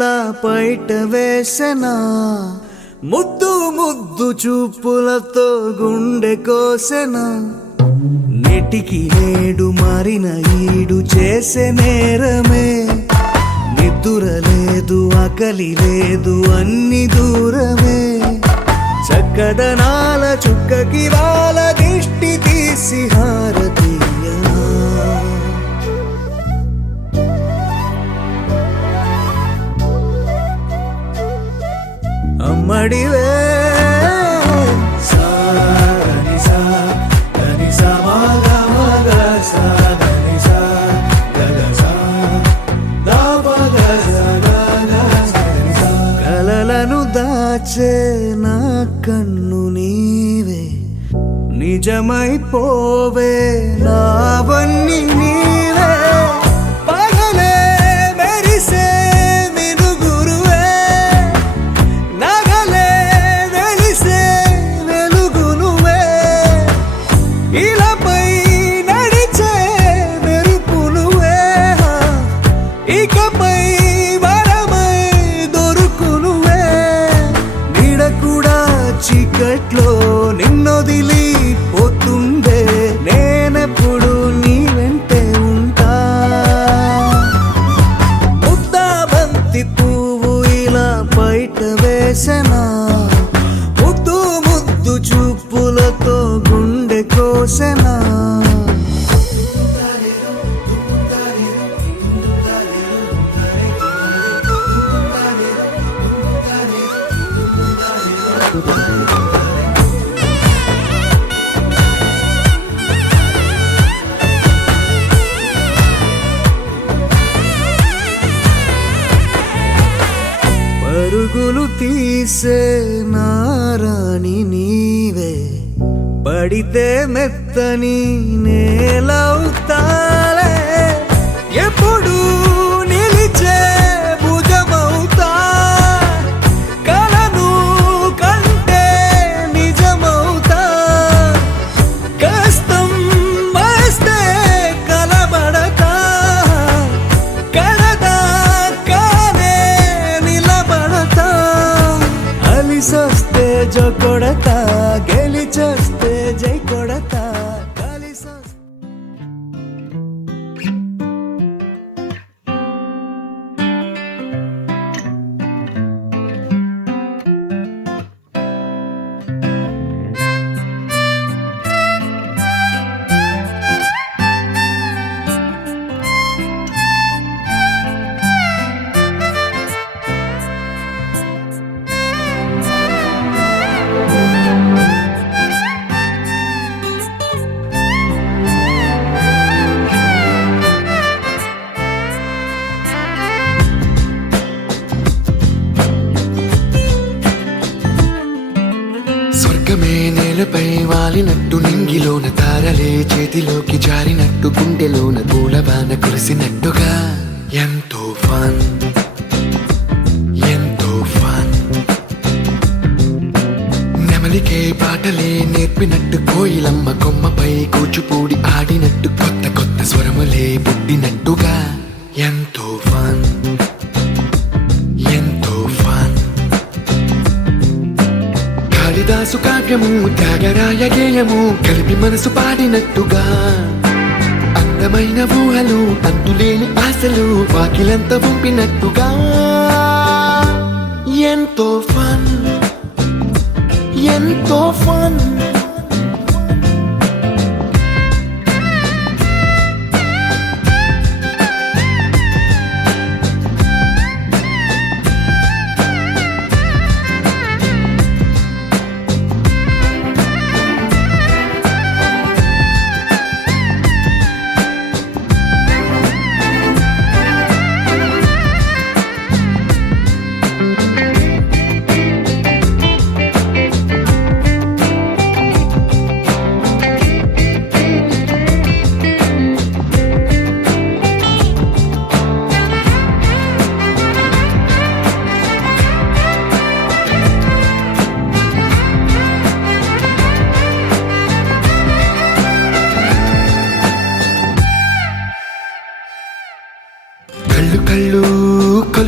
ఇలా బయట వేసెనా ముద్దు ముద్దు చూపులతో గుండె కోసెనా నెటికి నేడు మారిన ఈడు చేసే నేరమే నిద్ర లేదు ఆకలి లేదు అన్ని దూరమే చక్కదనాల చుక్కకి వాళ్ళ దిష్టి తీసి హారతీయనా అమ్మడివే కలలను దాచే నా కన్ను నీవే నిజమైపోవే నావన్నీ నీవే పగలే మెరిసే మినుగురువే నగలే వెలిసే వెలుగునువే ఇలాపై నడిచే మెరుపునువే ఇకపై చీకట్లో నిన్నొదిలి పోతుందే నేనెప్పుడు నీ వెంటే ఉంటా ముద్దా బంతి పువ్వు ఇలా బయట వేసెనా ముద్దు ముద్దు చూపులతో గుండె కోసెనా పరుగులు తీసే నారాణి నీవే పడితే మెత్తని నేలవుతాలే ఎప్పుడు నిలిచే భుజమవుతా కలను కంటే నిజమవుతా కష్టం వస్తే కలబడతా కడదాకానే నిలబడతా అలిసొస్తే జో కొడతా గెలిచొస్తే జై కొడతా కలిసొస్తే స్వర్గమే నేలపై వాలినట్టు నింగిలోన తారలే చేతిలోకి జారినట్టు గుండెలోన పూలవాన కురిసినట్టుగా ఎంతో ఫన్ ఎంతో ఫన్ నెమలికే పాటలే నేర్పినట్టు కోయిలమ్మ కొమ్మపై కూచిపూడి ఆడినట్టు కొత్త కొత్త స్వరములే పుట్టినట్టుగా ఎంతో ఫన్ ఎంతో ఫన్ కాళిదాసు కావ్యము త్యాగరాయ గేయము కలిపి మనసు పాడినట్టుగా అందమైన ఊహలు అంతులేని ఆశలు వాకిలంత పంపినట్టుగా ఎంతో ఫన్ ఎంతో ఫన్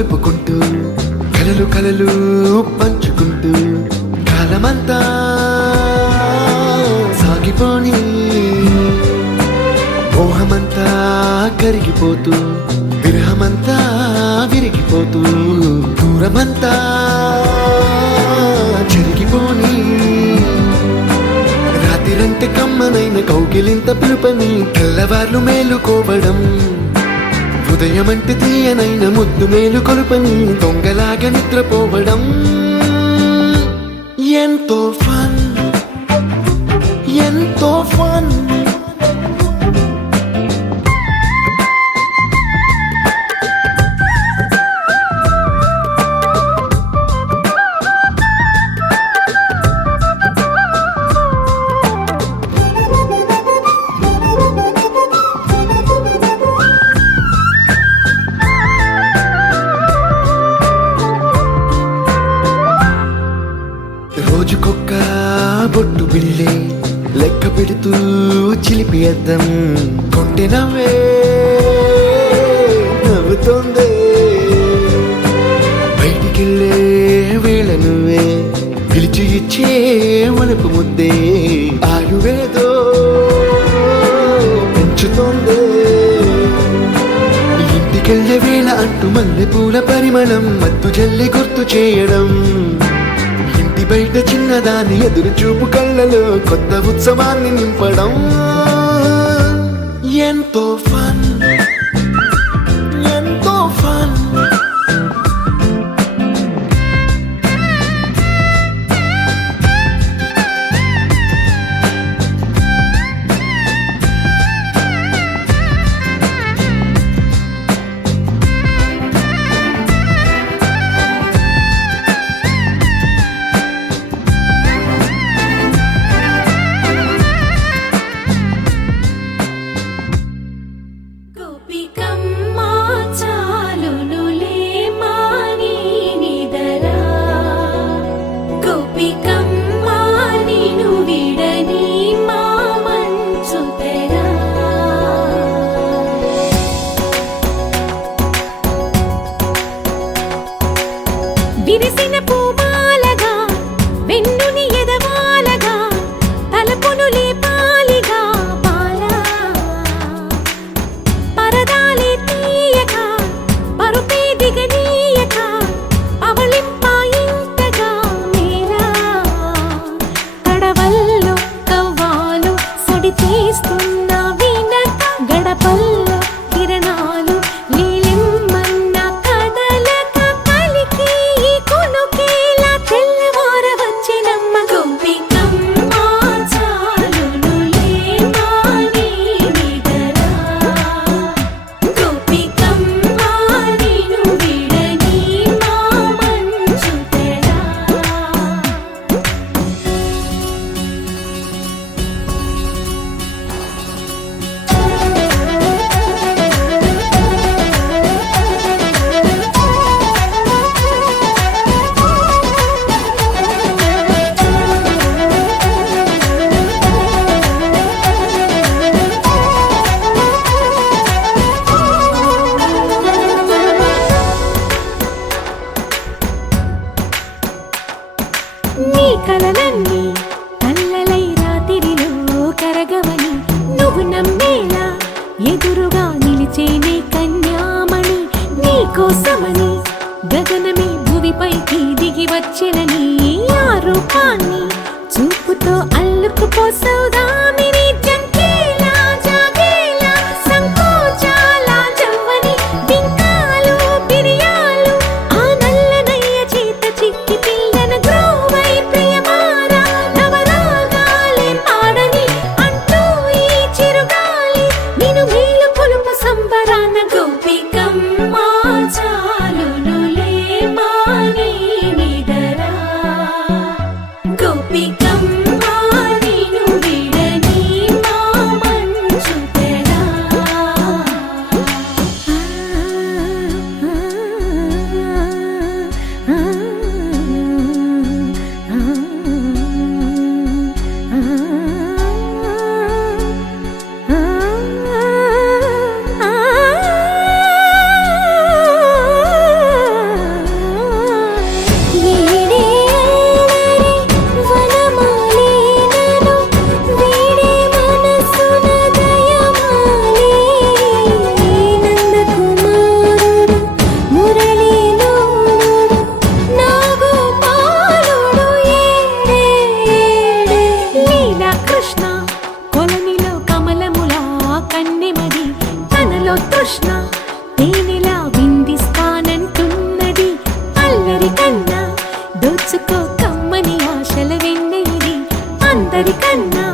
కలుపుకుంటూ కలలు కలలు పంచుకుంటూ కాలమంతా సాగిపోని మోహమంతా కరిగిపోతూ విరహమంతా విరిగిపోతూ దూరమంతా జరిగిపోని రాత్రిరంటే కమ్మనైన కౌగిలింత పిలుపని తెల్లవార్లు మేలుకోవడం హృదయమంటే తీయనైన ముద్దు మేలు కొలుపని దొంగలాగా నిద్రపోవడం ఎంతో ఫన్ ఎంతో ఫన్ రోజుకొక్క బొట్టు బిళ్ళే లెక్క పెడుతూ చిలిపి అద్దం కొంటె నవ్వే నవ్వుతోందే బయటికెళ్ళే వేళ నువ్వే పిలిచి ఇచ్చే వనపు ముద్దే ఆయువేదో పెంచుతోందే ఇంటికెళ్ళే వేళ అంటూ మల్లె పూల పరిమళం మత్తు జల్లి గుర్తు చేయడం బయట చిన్నదాని ఎదురు చూపు కళ్ళలో కొత్త ఉత్సవాన్ని నింపడం ఎంతో ఫన్ ఎంతో ఫన్ విరిసిన పూమాలగా వెన్నుని ఎదవాలగా తలపును లేపాలిగా బాలా పరదాలే తీయక పరుపే దిగనీయక పవళింపాయింతగా మేలా కడవల్లో కవ్వాలు సడి చేస్తున్న వినక గడపల్లో కిరణాలు నీలిమ్మన్న కదలక కలికి కొనుకేలా తెల్లవార వచ్చినమ్మ గోపికమ్మ చాలునులే మాని నిదరా గోపికమ్మ నిను విడని మా మంచు తెరా నీ కలలన్నీ కల్లలై రాత్రిలో కరగవని నువ్వు నమ్మేలా ఎదురుగా నిలిచేనే కన్యామణి నీ కోసమని గగనమే భువిపైకి దిగి వచ్చెనని ఆ రూపాన్ని చూపుతో అల్లుకుపోసౌదామిని జంకేలా జాగేలా సంకోచాల జవ్వని బింకాలు బిరియాలు ఆ నల్లనయ్య చేత చిక్కి పిల్లన గ్రోవై ప్రియమారా నవరాగాలే పాడని అంటూ ఈ చిరుగాలి నిన్ను మేలు పొలుపు సంబరాన గోపికమ్మ చాలునులే మాని నిదరా గోపికమ్మ నిను విడని మా మంచు తెరా అందరికన్నా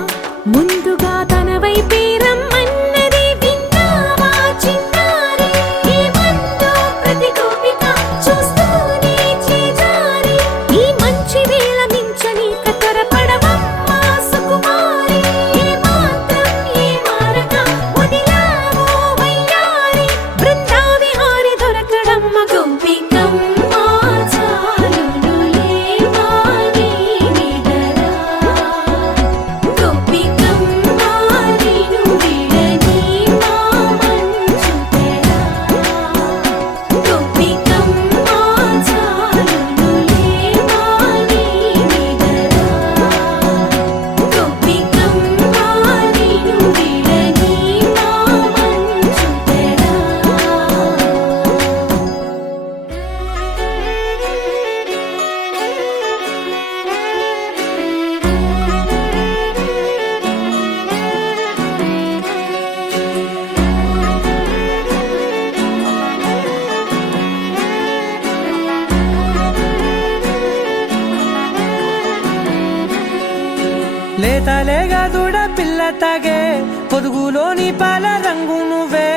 ముందుగా తన వైపే రమ్మన్నది విన్నావా చిన్నారి ఏమందో ప్రతి గోపిక చూస్తూనే చేజారి ఈ మంచి వేళ మించని కతరపడవమ్మా సుకుమారి ఏ మాత్రం ఏ మారక వదిలావో వయ్యారి బృందావిహారి దొరకడమ్మ గోపికమ్మ చాలునులే వాణి నిదరా గోపికమ్మ నిను విడని మా మంచు తెరా గోపికమ్మ చాలునులే వాణి నిదరా గోపికమ్మ నిను విడని మా మంచు తెరా లేతలేగా దూడ పిల్ల తాగే పొదుగులోని పాల రంగు నువ్వే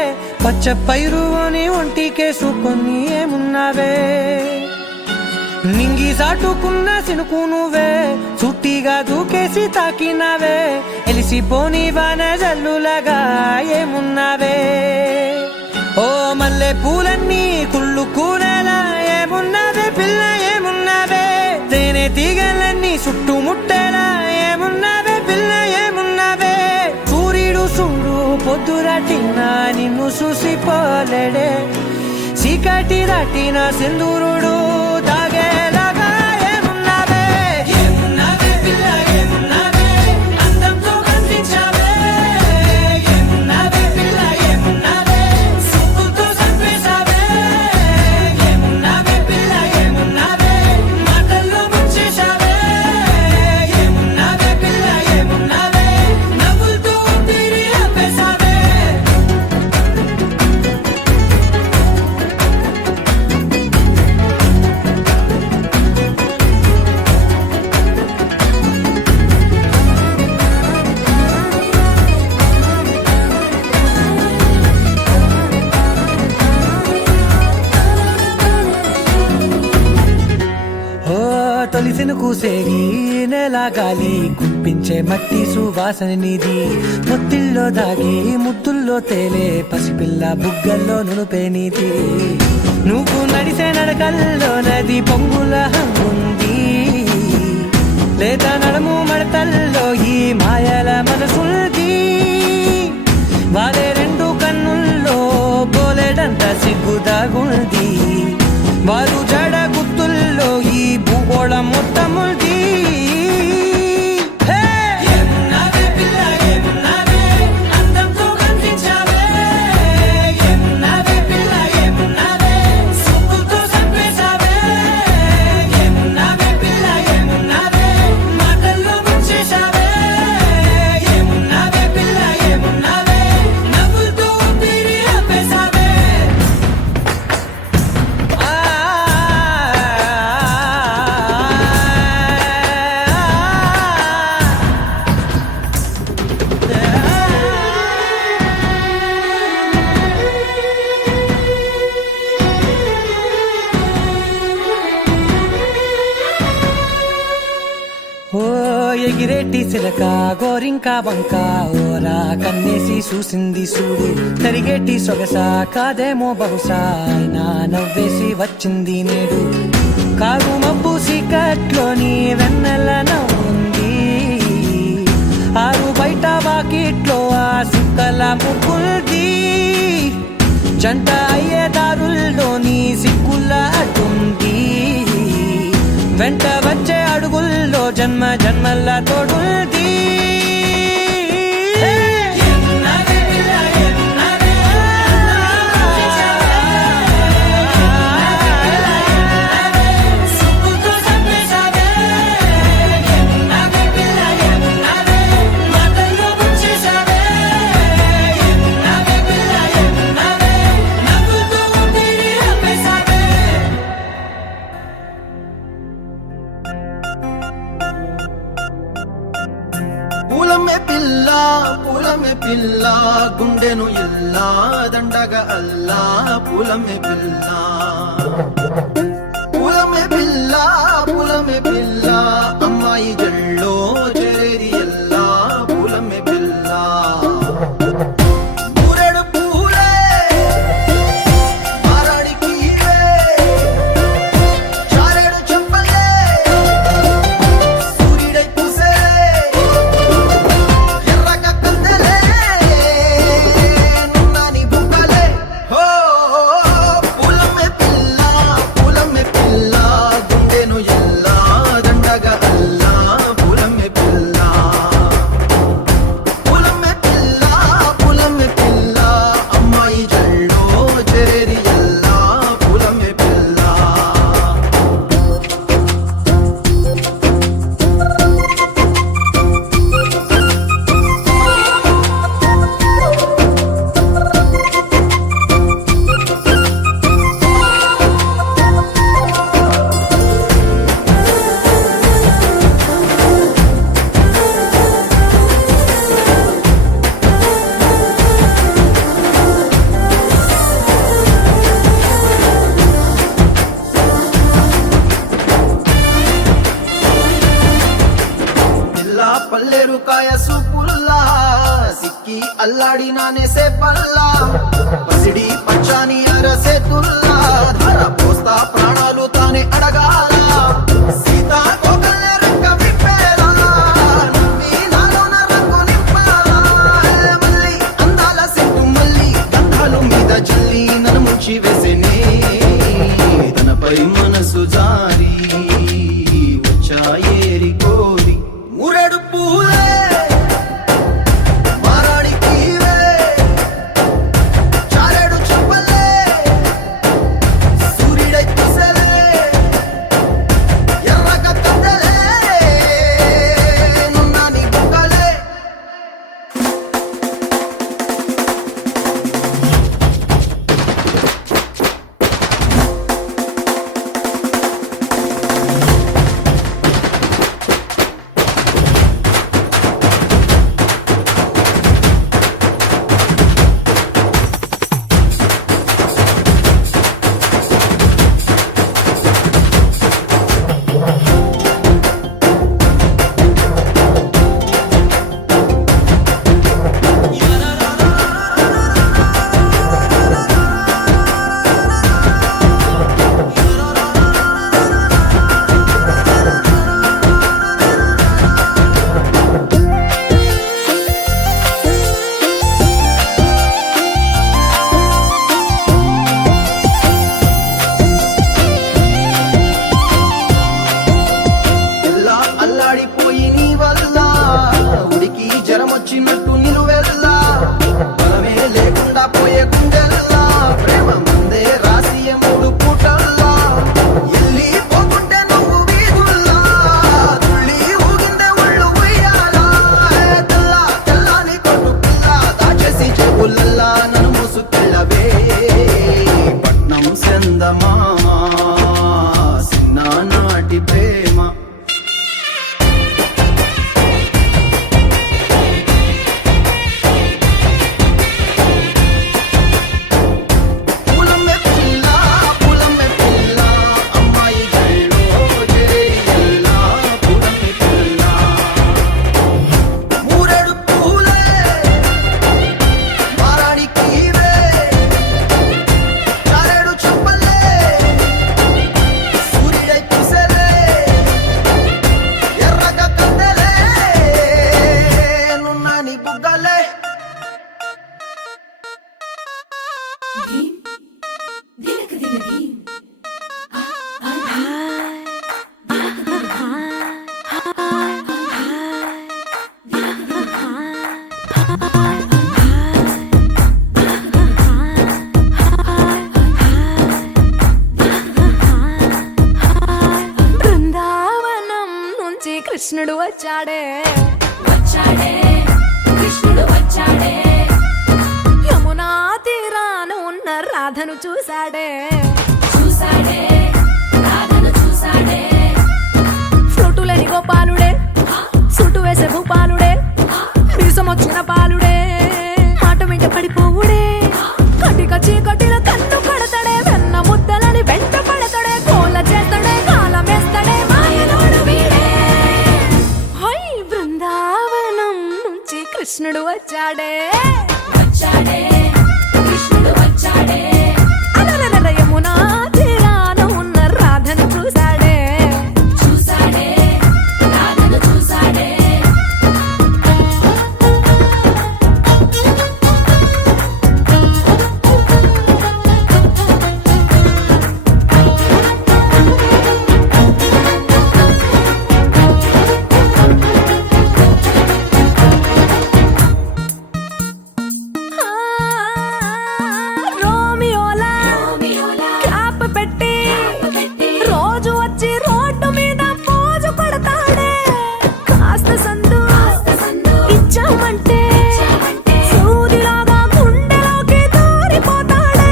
పచ్చ పైరుని ఒంటికేసుకొని ఏమున్నావే నింగి సాటుకున్న సినుకు నువ్వే చుట్టిగా దూకేసి తాకినావే ఎలిసిపోని వాన జల్లులగా ఏమున్నావే ఓ మల్లె పూలన్నీ కుళ్ళు కూరలా ఏమున్నావే పిల్ల ఏమున్నావే తేనె తీగలన్నీ చుట్టుముట్టేలా ఏమున్నావే పిల్ల ఏమున్నావే సూర్యుడు చూడు పొద్దురాటిన నిన్ను చూసిపోలేడే చీకటి దాటిన సింధూరుడు తాగేలాగా ఏమున్నావే ఏమున్నావే పిల్ల ఏమున్నావే అందంతో కనిపించావే ఏమున్నావే పిల్ల ఏమున్నావే సుక్కుతో చంపేశావే ఏమున్నావే పిల్ల ఏమున్నావే మాటల్లో ముంచేశావే ఏమున్నావే పిల్ల ఏమున్నావే నవ్వులతో ఊపిరి ఆపేశావే ఓ తొలిసిన కూసేగి నెల గాలి గుప్పించే మట్టి సువాసన నిధి ముత్తిల్లో దాగి ముత్తుల్లో తేలే పసిపిల్ల బుగ్గల్లో నునుపే నీది నువ్వు నడిసే నడకల్లో నది పొంగుల హంగుంది లేదా నడుము మడతల్లో ఈ మాయల మనసుంది వారే రెండు కన్నుల్లో పోలేడంత సిగ్గు దాగుంది వారు జడ గుర్తుల్లో ఈ భూగోళం మొత్తముంది ఏమున్నావే పిల్ల ఏమున్నావే అందంతో కనిపించావే ఏమున్నావే పిల్ల ఏమున్నావే సుక్కుతో చంపేశావే ఏమున్నావే పిల్ల ఏమున్నావే మాటల్లో ముంచేశావే ఏమున్నావే పిల్ల ఏమున్నావే నవ్వులతో ఊపిరి ఆపేశావే ఓ ఎగిరేటి సిలక గోరింక వంక ఓరా కన్నేసి చూసింది చూడు తరిగేటి సొగస కాదేమో బహుశా అయినా నవ్వేసి వచ్చింది నేడు కారు మబ్బు సీకట్లోని వెన్నెల నవ్వుంది ఆరు బయట వాకిట్లో ఆ సుక్కల ముగ్గుల్ది జంట అయ్యే దారుల్లోని సిగ్గుల అడ్డుంది వెంట వచ్చే అడుగుల్లో జన్మ జన్మల తోడుంది ఏమున్నావే పిల్ల ఏమున్నావే సుక్కుతో చంపేశావే ఏమున్నావే పిల్ల ఏమున్నావే మాటల్లో ముంచేశావే ఏమున్నావే పిల్ల ఏమున్నావే నవ్వులతో ఊపిరి ఆపేశావే పూలమే పిల్ల గుండెను ఇల్లా దండగ అల్లా పూలమే పిల్ల అమ్మాయి జల్లో చేరేది ఎల్లా పూలమే పిల్ల ఊరెడు పూలే మారాడికి చారెడు చెప్పలే సూర్యుడై పూసే ఎర్రగా కందలే నున్నాని బుక్కలే హో పూలమే పిల్ల గుండెను ఎల్లా దండగా అల్లా పూలమే పిల్ల అమ్మాయి జల్లో చేరేది ఎల్లా పూలమే పిల్ల పిల్ల పల్లెరు కాయ సూపుల్లా సిక్కి అల్లాడి నానేసే పల్లా పసిడి పచ్చాని అరసే తుల్లా ధర పోస్తా ప్రాణాలు తానే అడగాల సీతా కోకల్లే రెక్క విప్పేలా నవ్వి నాలోన రంగు నింపాలా మళ్ళీ అందాల సెట్టు మళ్ళీ గంధాలు మీద జల్లి నన్ను ముంచి వేసేనే తనపై మనసు జారి వచ్చాయేరి కోరి మురెడు పూలే మారాడికి చారెడు చెప్పలే సూర్యుడై పూసలే ఎర్రగా కందలే నున్నాని బుక్కలే ఎల్లా అల్లాడిపోయి నీ వల్ల ఉడికి జరమొచ్చినట్టు నిలువెల్లా బలమే లేకుండా పోయే గుండెల్లా ప్రేమ మందే రాసియ మూడు పూటల్లా ఎల్లి పోకుంటే నువ్వు వీధుల్లా తుళ్ళి ఊగిందే ఒళ్ళు ఉయ్యాలా తెల్లని కొట్టు పిల్ల దాచేసి చెవులల్లా నన్ను మూసుకెళ్ళవే పట్నం సెందమామ చిన్ననాటి ప్రేమ పూలమే పిల్ల అమ్మాయి జల్లో చేరేది ఎల్లా పూలమే పిల్ల మూరెడు పూలే మారాడికి చారెడు చెప్పలే సూర్యుడై పూసలే ఎర్రగా కందలే నున్నాని బుగ్గలే ధీమ్ దినక దిన ధీమ్ బృందావనం నుంచి కృష్ణుడు వచ్చాడే వచ్చాడే కృష్ణుడు వచ్చాడే యమునా తీరాన ఉన్న రాధను చూశాడే చూసాడే రాధను చూసాడే ఫ్లూటులని గోపాలుడే సుటు వేసే భూపాలుడే ఆ కృష్ణుడు వచ్చాడే వచ్చాడే కృష్ణుడు వచ్చాడే అలరలర యమునా తీరాన ఉన్న రాధను చూశాడే చూసాడే రాధను చూసాడే ఆ, రోమియోలా రోమియోలా క్యాప్ పెట్టి పెట్టి రోజు వచ్చి రోడ్డు మీద పోజు కొడతాడే కాస్త సందు సందు ఇచ్చామంటే ఇచ్చామంటే సూదిలాగా గుండెలోకి దూరిపోతాడే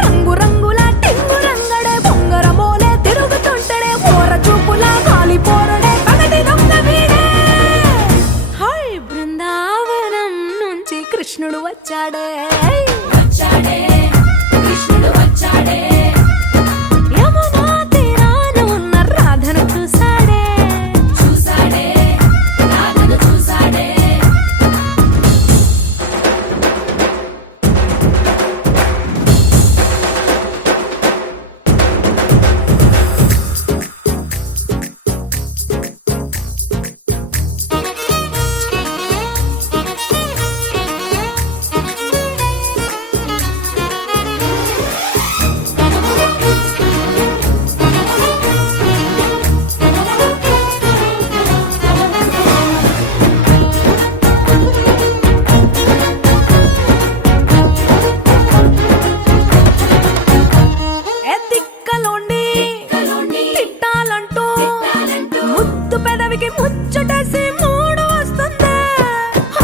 రంగు రంగుల టింగు రంగడే బొంగరమోలే తిరుగుతుంటడే ఓర చూపులా కాలిపోరడే పగటి దొంగ వీడే హై బృందావనం నుంచి కృష్ణుడు వచ్చాడే వచ్చాడే కృష్ణుడు వచ్చాడే యమునా తీరాన ఉన్న రాధను చూశాడే చూసాడే రాధను చూసాడే ఎత్తిక్కలోండి కలోని తిట్టాలంటూ తిట్టాలంటూ ముద్దు పెదవికి ముచ్చటేసి మూడు వస్తుంది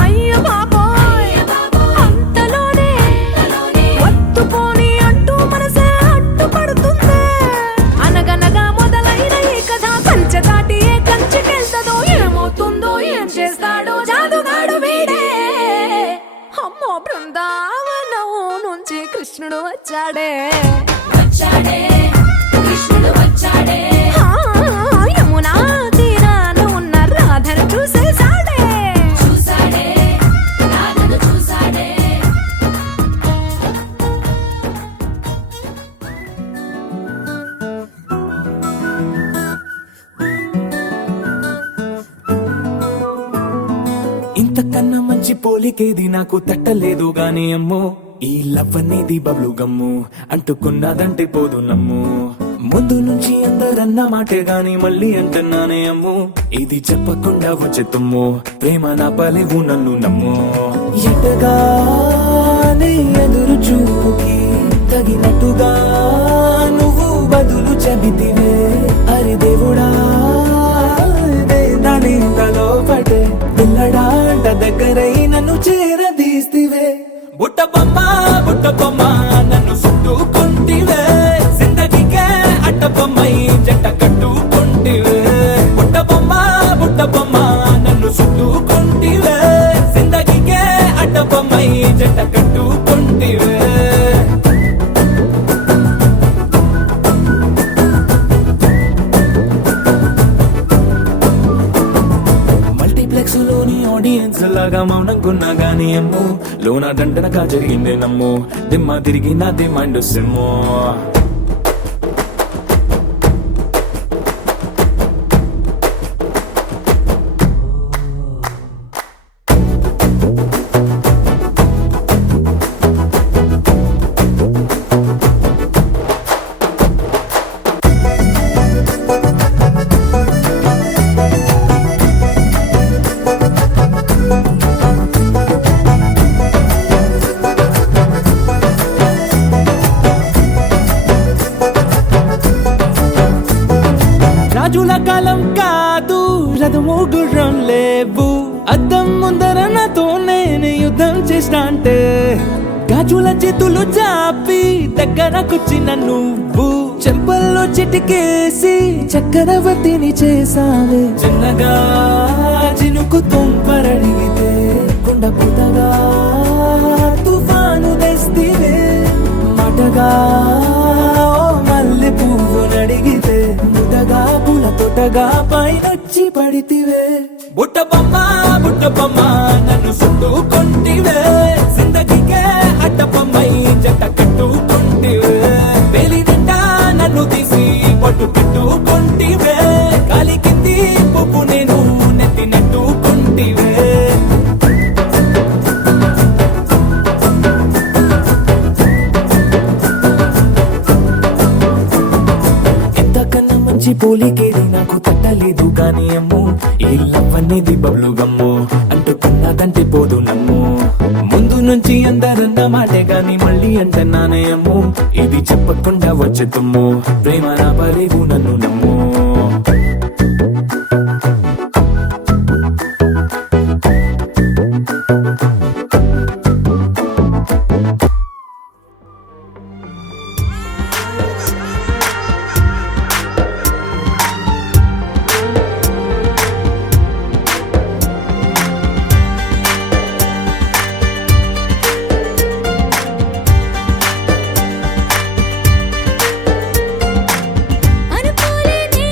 అయ్య బాబోయ్ బాబోయ్ అంతలోనే కలోని వత్తుపోని అంటూ మనసే అడ్డుపడుతుంది అనగనగా మొదలైన ఈ కథ కంచె దాటి ఏ కంచెకెళ్తదో ఏమవుతుందో ఏం చేస్తాడో జాదుగాడు వీడే అమ్మో బృందావనం నుంచి కృష్ణుడు వచ్చాడే వచ్చాడే కృష్ణుడు వచ్చాడే ఆ, యమునా తీరాన ఉన్న రాధను చూసేశాడే చూసాడే రాధను చూసాడే ఇంతకన్నా మంచి పోలికేది నాకు తట్టలేదు గాని అమ్మో ఈ లవ్ అనేది బబ్లు గమ్ము అంటుకున్నదంటే పోదు నమ్ము ముందు నుంచి అందరన్న మాటే గాని మళ్ళీ అంటున్నానే అమ్ము ఇది చెప్పకుండా వచ్చే తుమ్ము ప్రేమ నా పలేవు నన్ను నమ్ము ఎటగానే ఎదురు చూపుకి తగినట్టుగా నువ్వు బదులు చెబితివే అరి దేవుడా దానింతలో పడే పిల్లడాంట దగ్గరై నన్ను చేరదీస్తివే బుట్ట బొమ్మ నన్ను చుట్టుకుంటివే జిందగీకే అట్ట బొమ్మై జంట కట్టుకుంటివే బుట్ట బొమ్మ నన్ను చుట్టుకుంటివే జిందగీకే అట్ట బొమ్మై జంట కట్టుకుంటివే మల్టీప్లెక్స్ లోని ఆడియన్స్ లాగా మౌనంకున్నా గానీ అమ్ము లోన దండనగా జరిగిందే నమ్ము దిమ్మ తిరిగి నా దిమ్మండు సిమ్ము రాజుల కాలం కాదు రథము గుర్రం లేవు అద్దం ముందర నాతో నేను యుద్ధం చేస్తా అంటే గాజుల చేతులు చాపి దగ్గరకొచ్చిన నువ్వు చెంపల్లో చిటికేసి చక్రవర్తిని చేసావే చిన్నగా చినుకు తుంపరడిగితే కుండ పుటగా తుఫాను తెస్తివే మాటగా మల్లె పువ్వు నడిగితే ముటగా పుల తొటగా పైనొచ్చి పడితివే బుట్ట బొమ్మ నన్ను పోలికేది నాకు తట్టలేదు కానీ అమ్ము ఈ లవ్ అనేది బబ్లు గమ్ము అంటుకున్నదంటే పోదు నమ్ము ముందు నుంచి అందరన్న మాటే గాని మళ్ళీ అంటున్నానే అమ్ము ఇది చెప్పకుండా వచ్చే తుమ్ము ప్రేమ నా పరేగు నన్ను నమ్ము అనుకోలేదే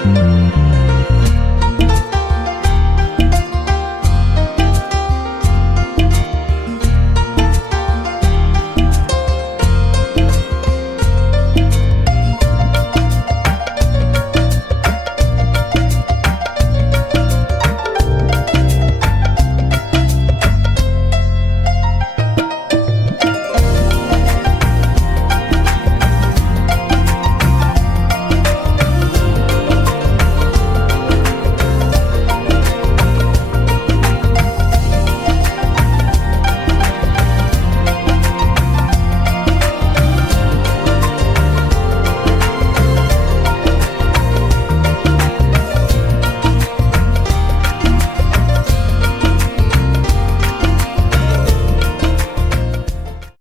ఆ